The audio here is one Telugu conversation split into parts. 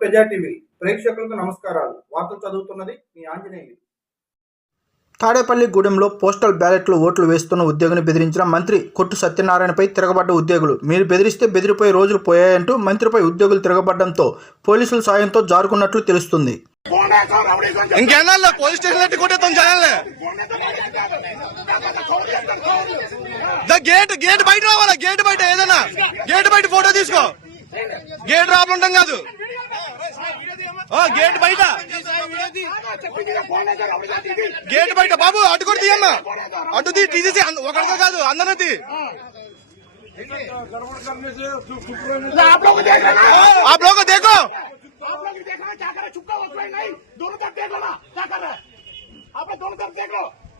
ప్రజా టీవీ. ప్రేక్షకులకు నమస్కారాలు. వార్తలు చదువుతున్నది మీ ఆంజనేయులు. తాడేపల్లి గూడెంలో పోస్టల్ బ్యాలెట్లు ఓట్లు వేస్తున్న ఉద్యోగిని బెదిరించిన మంత్రి కొట్టు సత్యనారాయణపై తిరగబడ్డ ఉద్యోగులు. మీరు బెదిరిస్తే బెదిరిపోయే రోజులు పోయాయంటూ మంత్రిపై ఉద్యోగులు తిరగబడ్డంతో పోలీసుల సాయంతో జారుకున్నట్లు తెలుస్తుంది. ఇంకేనా పోలీస్ స్టేషన్ ఎట్టి కొట్టేస్తాం జనాల్ని? ద గేట్ గేట్ బయట రావాలా? గేట్ బయట ఏదైనా? గేట్ బయట ఫోటో తీసుకో. గేట్ కాదు. గేట్ బయట గేట్ బయట బాబు అటు కూడా తీయమ్మా అటు తీ తీసేసి ఒకరితో కాదు అందరూ తీ आप लोग देख रहे हैं ना ఆ బ్లోక్ దేకో आप लोग देख रहे हैं क्या कर रहे हैं चुपका वक्त में नहीं दोनों तरफ देख लो ना क्या कर रहे हैं आप लोग दोनों तरफ देख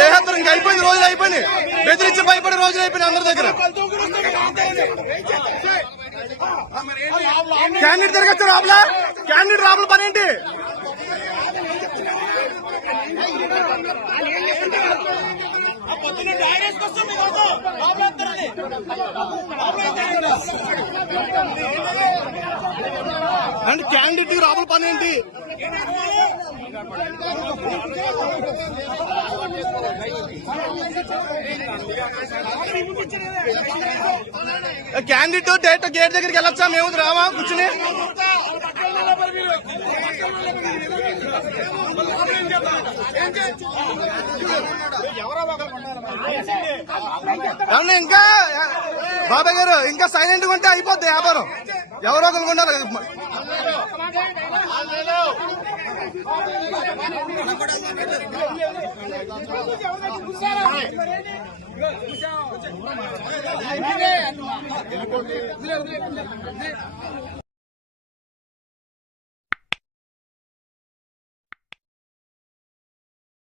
ఏమంటారు ఇంకా అయిపోయింది రోజులు అయిపోయింది బెదిరించి భయపడే రోజులు అయిపోయినాయి అందరి దగ్గర. క్యాండిడేట్ తిరగచ్చు రాబులా? క్యాండిడేట్ రాబుల పని ఏంటి? అంటే క్యాండిడేట్ రాబుల పని ఏంటి? క్యాండిడేట్ డైరెక్ట్ గేట్ దగ్గరికి వెళ్ళొచ్చా? మేము రావా కూర్చుని. ఏమన్నా ఇంకా బాబాయ్ గారు ఇంకా సైలెంట్గా ఉంటే అయిపోద్ది వ్యాపారం. ఎవరో ఒకరు ఉండాలి